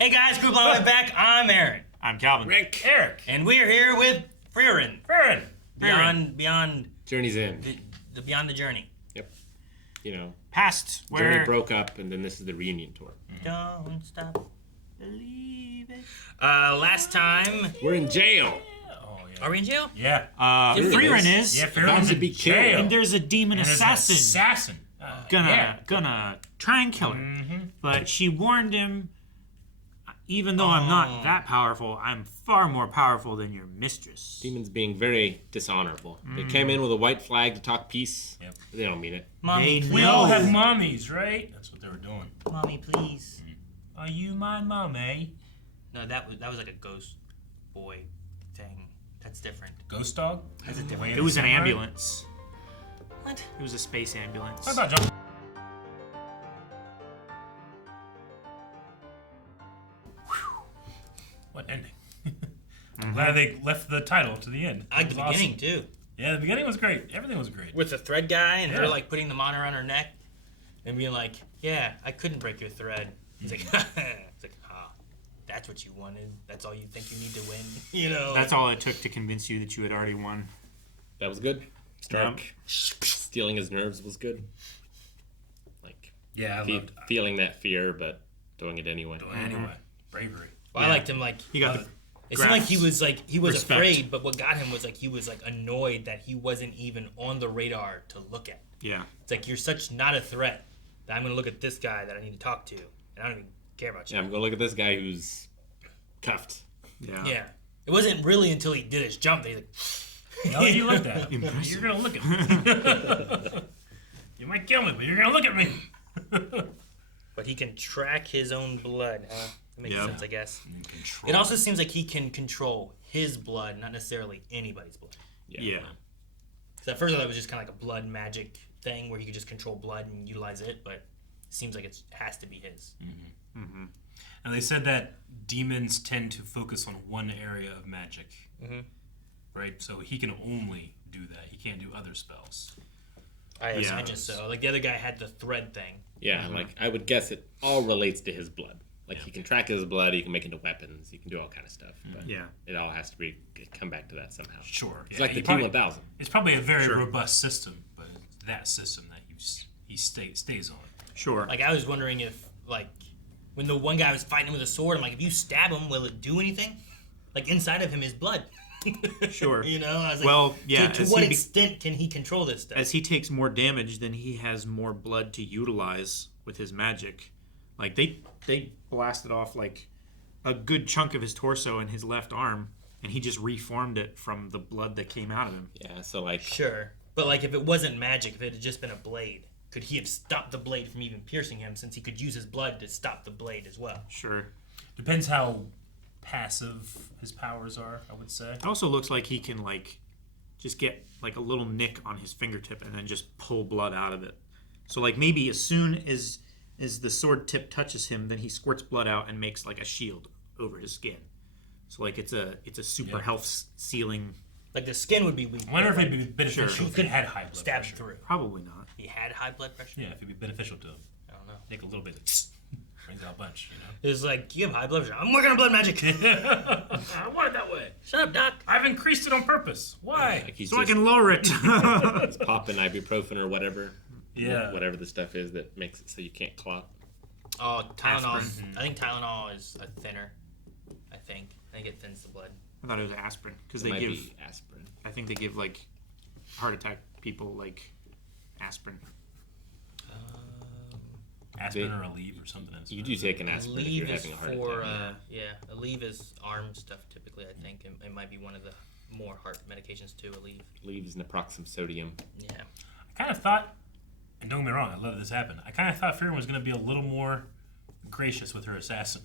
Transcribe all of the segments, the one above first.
Hey guys, Group Line back. I'm Aaron. I'm Calvin. Rick. Eric. And we're here with Frieren. Beyond Journey's End. the Beyond the Journey. Yep. You know, Past Journey where broke up, and then this is the reunion tour. Don't stop believing. Last time. We're in jail. Oh yeah. Are we in jail? Yeah. Frieren Frieren is. Yeah, About Frieren's to in be jail. killed. And there's a demon And there's an assassin Gonna. gonna try and kill her. Mm-hmm. But she warned him, even though I'm not that powerful, I'm far more powerful than your mistress. Demons being very dishonorable. They came in with a white flag to talk peace. Yep. They don't mean it. Mommy, They We know. all have mommies, right? That's what they were doing. Mommy, please. Are you my mommy? No, that was like a ghost boy thing. That's different. Ghost dog? That's a different. It was an ambulance. What? It was a space ambulance. What about John? What ending? I'm glad they left the title to the end. I like the That was beginning awesome. too. Yeah, the beginning was great. Everything was great. With the thread guy and her Yeah. like putting the monitor around her neck and being like, "Yeah, I couldn't break your thread." It's like, it's like, that's what you wanted. That's all you think you need to win. You know. That's all it took to convince you that you had already won. That was good. Stark stealing his nerves was good. Like, Yeah, I loved feeling that fear, but doing it anyway. Anyway, bravery. Well, I liked him like He got the it seemed like he was Respect. afraid, but what got him was like he was like annoyed that he wasn't even on the radar to look at. yeah. It's like you're such not a threat that I'm gonna look at this guy that I need to talk to, and I don't even care about you. Yeah, I'm going to look at this guy who's cuffed. Yeah. Yeah. It wasn't really until he did his jump that he's like, No, you looked at me. You're gonna look at me. You might kill me, but you're gonna look at me. but he can track his own blood, huh? That makes Yep. sense, I guess. Control. It also seems like he can control his blood, not necessarily anybody's blood. Yeah. Because at first I thought it was just kind of like a blood magic thing where he could just control blood and utilize it, but it seems like it has to be his. And they said that demons tend to focus on one area of magic. Mhm. Right? So he can only do that. He can't do other spells. I Yeah. imagine so. Like the other guy had the thread thing. Yeah, like, I would guess it all relates to his blood. Like, he can track his blood, he can make it into weapons, he can do all kind of stuff. But Yeah. it all has to come back to that somehow. Sure. It's yeah, like the he probably- T-1000. It's probably a very Sure. robust system, but it's that system that he stays on. Sure. Like I was wondering if like when the one guy was fighting him with a sword, I'm like, if you stab him, will it do anything? Like inside of him is blood. Sure. You know, I was like, Well, yeah, To as what he be- extent can he control this stuff? As he takes more damage, then he has more blood to utilize with his magic. Like they blasted off like a good chunk of his torso and his left arm, and he just reformed it from the blood that came out of him. Yeah, so like, Sure, but like if it wasn't magic, if it had just been a blade, could he have stopped the blade from even piercing him? Since he could use his blood to stop the blade as well. Sure. Depends how passive his powers are, I would say. It also looks like he can like just get like a little nick on his fingertip and then just pull blood out of it. So like maybe as soon as the sword tip touches him, then he squirts blood out and makes like a shield over his skin. So like it's a super health sealing. Like the skin would be weak. I wonder if it'd be beneficial Sure. if he had high blood stab pressure. through. Probably not. He had high blood pressure. Yeah, if it'd be beneficial to him. I don't know. Make a little bit of brings out a bunch, you know? It's like you have high blood pressure. I'm working on blood magic. I want it that way. Shut up, doc. I've increased it on purpose. Why? like he's So I just can lower it. popping ibuprofen or whatever. Yeah. Whatever the stuff is that makes it so you can't clot. Oh, Tylenol. Aspirin. I think Tylenol is a thinner. I think it thins the blood. I thought it was aspirin because It they might give. be aspirin. I think they give like heart attack people like aspirin. Aspirin or Aleve or something. You do take an aspirin if you're Aleve is having a heart for attack. Aleve is arm stuff typically. I think it might be one of the more heart medications too. Aleve. Leaves naproxen sodium. Yeah. I kind of thought, and don't get me wrong, I love this happened. I kind of thought Frieren was going to be a little more gracious with her assassin.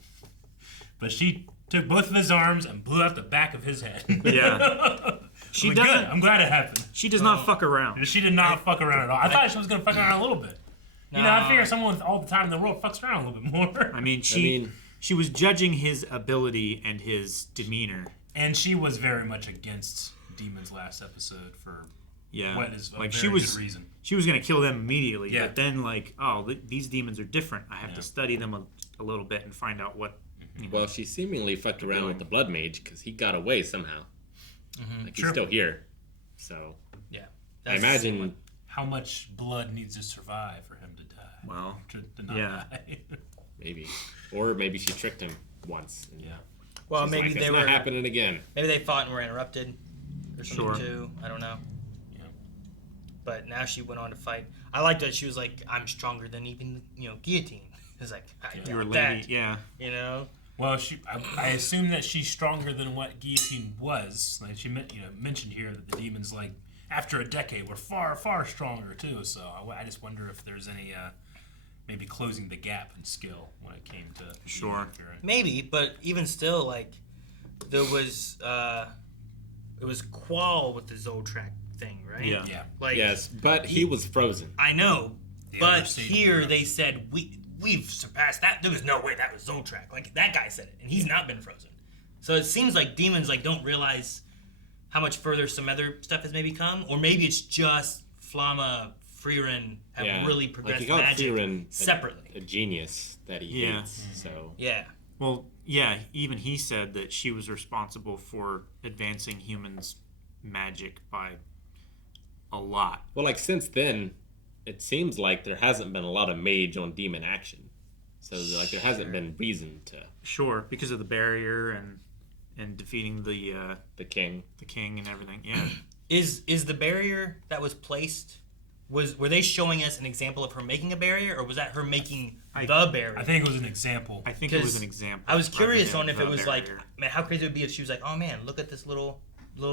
But she took both of his arms and blew out the back of his head. Yeah. She Like, good. doesn't. I'm glad it happened. She does not fuck around. She did not fuck around at all. I thought she was going to fuck around a little bit. You know, I figure someone with all the time in the world fucks around a little bit more. I mean, she was judging his ability and his demeanor. And she was very much against demons last episode for Yeah, what is a like very she was good reason. she was gonna kill them immediately. Yeah. But then like, oh, these demons are different. I have Yeah. to study them a little bit and find out what Well, she seemingly fucked around with the Blood Mage because he got away somehow. Like, he's Sure. still here. So, Yeah. I imagine... How much blood needs to survive for him to die? Well, to not yeah. die. Maybe. Or maybe she tricked him once. And Yeah. Well, she's maybe like, they it's were. not happening again. Maybe they fought and were interrupted, or something Sure. too. I don't know. Yeah. But now she went on to fight. I liked that she was like, "I'm stronger than even guillotine." It's like, I You were doubt lady. that. Yeah. You know. Well, I assume that she's stronger than what guillotine was. Like she mentioned here that the demons, like after a decade, were far, far stronger too. So I just wonder if there's any maybe closing the gap in skill when it came to Sure. Maybe, but even still, like there was it was Qual with the Zoltrak thing, right? Yeah. Yeah. Like Yes, but he was frozen. I know, The but other state here of they said we've surpassed that. There was no way that was Zoltrak. Like that guy said it, and he's not been frozen. So it seems like demons like don't realize how much further some other stuff has maybe come, or maybe it's just Flamme, Frieren have really progressed he called magic Frieren separately. a genius that he Yeah. hates. So Yeah, Well, yeah. Even he said that she was responsible for advancing humans' magic by a lot. well, like since then, it seems like there hasn't been a lot of mage on demon action. So like there hasn't been reason to Sure, because of the barrier and defeating the king. king and everything. Yeah. is the barrier that was placed? Were they showing us an example of her making a barrier, or was that her making the barrier? I think it was an example. I think it was 'Cause an example. I was curious rather on than if it the was barrier. like, man, how crazy it would be if she was like, oh man, look at this little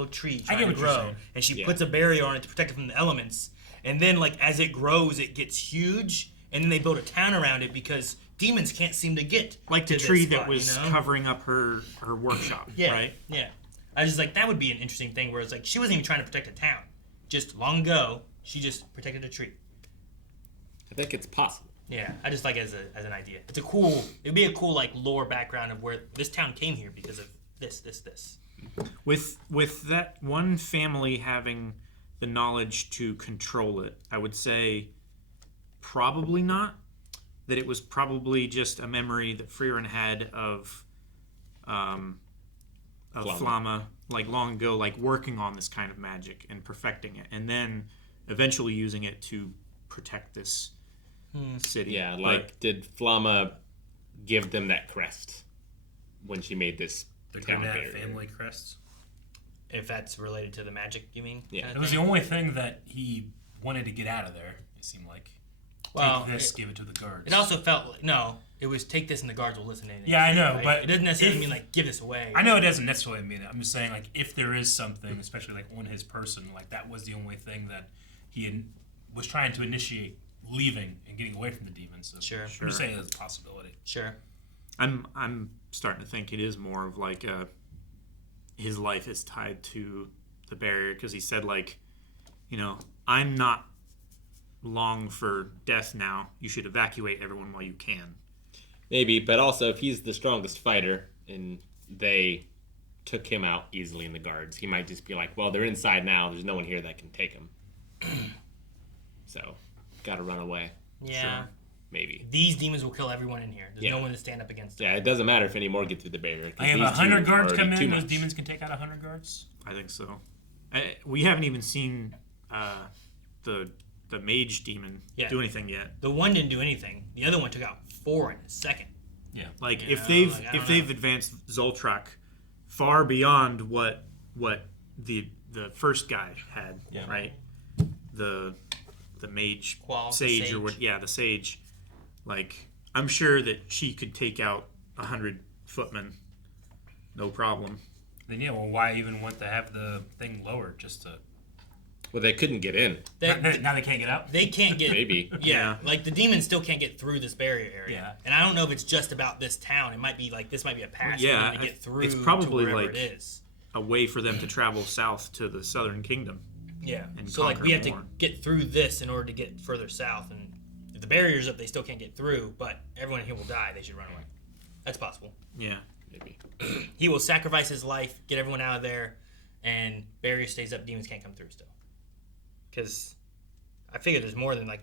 tree I trying get to what you're grow, saying. and she Yeah. puts a barrier on it to protect it from the elements, and then like as it grows, it gets huge, and then they build a town around it because demons can't seem to get like to the this tree spot, that was you know? covering up her workshop. Yeah, Right. yeah. I was just like, that would be an interesting thing where it's like she wasn't even trying to protect a town. Just long ago, she just protected a tree. I think it's possible. Yeah, I just like it as an idea. It'd be a cool like lore background of where this town came here because of this. With that one family having the knowledge to control it, I would say probably not. That it was probably just a memory that Frieren had of Flamme, like long ago, like working on this kind of magic and perfecting it, and then eventually using it to protect this city. Yeah, But- like did Flamme give them that crest when she made this The town Grenade barrier? family crests. If that's related to the magic, you mean? Yeah. Kinda It was the thing? only thing that he wanted to get out of there. It seemed like. Well, Take this, give it to the guards. It also felt like, no. It was take this and the guards will listen to anything. Yeah, I know, right? but it doesn't necessarily if- mean like give this away. I know it doesn't necessarily mean that. I'm just saying, like, if there is something, especially like on his person, like that was the only thing that was trying to initiate leaving and getting away from the demons. So Sure. I'm just saying it's a possibility. Sure. I'm starting to think it is more of like his life is tied to the barrier because he said like, I'm not long for death now. You should evacuate everyone while you can. Maybe, but also if he's the strongest fighter and they took him out easily in the guards, he might just be like, well, they're inside now. There's no one here that can take him. So, gotta run away. Yeah. Sure. Maybe. These demons will kill everyone in here. There's Yeah. no one to stand up against them. Yeah, it doesn't matter if any more get through the barrier. 'cause I have these 100 two guards are come already in. too Those much. demons can take out 100 guards. I think so. We haven't even seen the mage demon Yeah. do anything yet. The one didn't do anything. The other one took out 4 in a second. Like Yeah, if they've like, I don't know. advanced Zoltrak far beyond what the first guy had, Yeah. right? The mage Qual, the sage, sage. or what? Yeah, the sage. Like I'm sure that she could take out 100 footmen, no problem. Then yeah, well, why even want to have the thing lowered just to? Well, they couldn't get in. Now they can't get out. They can't get. Maybe. Yeah, like the demons still can't get through this barrier area. Yeah. And I don't know if it's just about this town. It might be like this might be a pass Yeah, for them to get through. it's probably to wherever like- it is. A way for them to travel south to the southern kingdom. Yeah. and So like we have conquer more. to get through this in order to get further south, and if the barrier's up, they still can't get through. But everyone here will die. They should run away. That's possible. Yeah. Maybe. He will sacrifice his life, get everyone out of there, and barrier stays up. Demons can't come through still. Because I figure there's more than like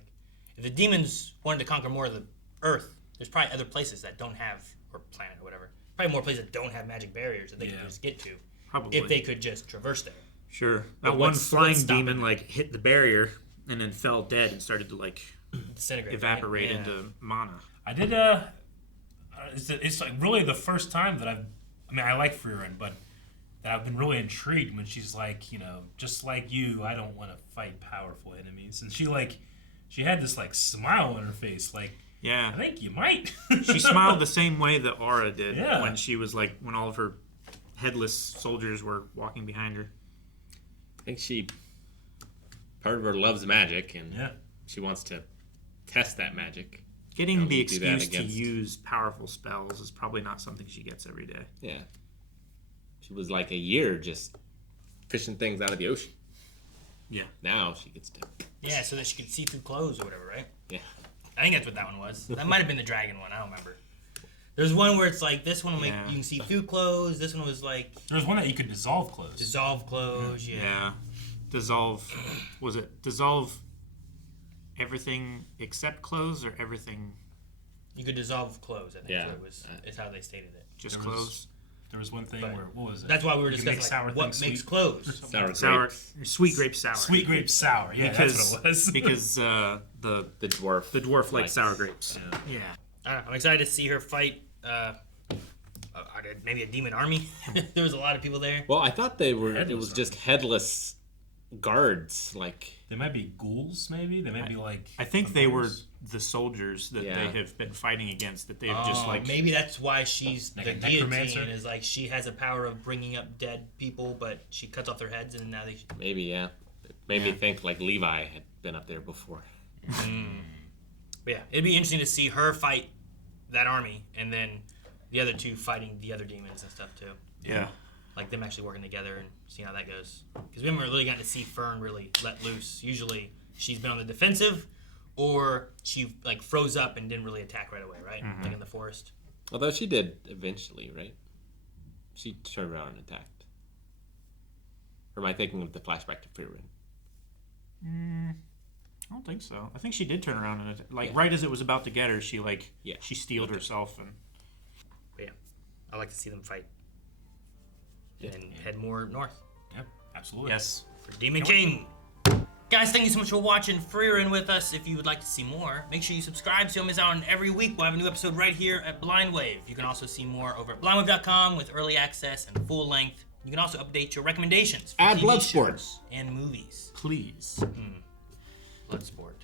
if the demons wanted to conquer more of the Earth, there's probably other places that don't have or planet or whatever probably more places that don't have magic barriers that they could Yeah. just get to. Probably. If they could just traverse there. Sure. But That one what's flying stopping demon it? like hit the barrier and then fell dead and started to like Disintegrate. evaporate right? Yeah. into mana. I did. It's like really the first time that I like Frieren, but that I've been really intrigued when she's like, just like you, I don't want to fight powerful enemies, and she had this like smile on her face, like, Yeah. I think you might. She smiled the same way that Aura did Yeah. when she was like when all of her headless soldiers were walking behind her. I think part of her loves magic, and Yeah. she wants to test that magic. Getting the do that excuse to against- use powerful spells is probably not something she gets every day. Yeah. She was like a year just fishing things out of the ocean. Yeah. Now she gets to. Yeah, so that she could see through clothes or whatever, right? Yeah. I think that's what that one was. That might have been the dragon one. I don't remember. There's one where it's like this one will make Yeah. you can see through clothes. This one was like There was one that you could dissolve clothes. dissolve clothes. Yeah. Yeah. Dissolve. Was it dissolve everything except clothes or everything You could dissolve clothes. I think Yeah. is how they stated it. just There was- clothes? There was one thing But where what was it? That's why we were You can make discussing like, sour what things makes sweet. clothes. Sour grapes. Sweet grape sour. Sweet grape sour. Yeah, that's what it was. because the The dwarf. the dwarf likes likes- sour grapes. Yeah. Yeah. I don't know, I'm excited to see her fight. Maybe a demon army. There was a lot of people there. Well, I thought it Headless was just headless guards. Like, They might be ghouls, maybe. They might be like. I think they were vampires. the soldiers that Yeah. they have been fighting against. That they've just like Maybe that's why she's Like the a necromancer? guillotine. Is like she has a power of bringing up dead people, but she cuts off their heads, and now they. maybe, yeah. It made me Yeah. think like Levi had been up there before. But yeah, it'd be interesting to see her fight that army, and then the other two fighting the other demons and stuff too. yeah. Like them actually working together and seeing how that goes. Because we haven't really gotten to see Fern really let loose. Usually she's been on the defensive, or she like froze up and didn't really attack right away, right? Like in the forest. Although she did eventually, right? She turned around and attacked. Or am I thinking of the flashback to Frieren? I don't think so. I think she did turn around and Yeah. right as it was about to get her, she Yeah. she steeled herself and But yeah, I like to see them fight. Yeah. And head more north Yeah, absolutely. yes. for Demon King. Guys, thank you so much for watching Frieren with us. If you would like to see more, make sure you subscribe so you don't miss out on every week. We'll have a new episode right here at Blind Wave. You can also see more over at blindwave.com with early access and full length. You can also update your recommendations for Add TV Bloodsport. shows and movies. Please. Bloodsport.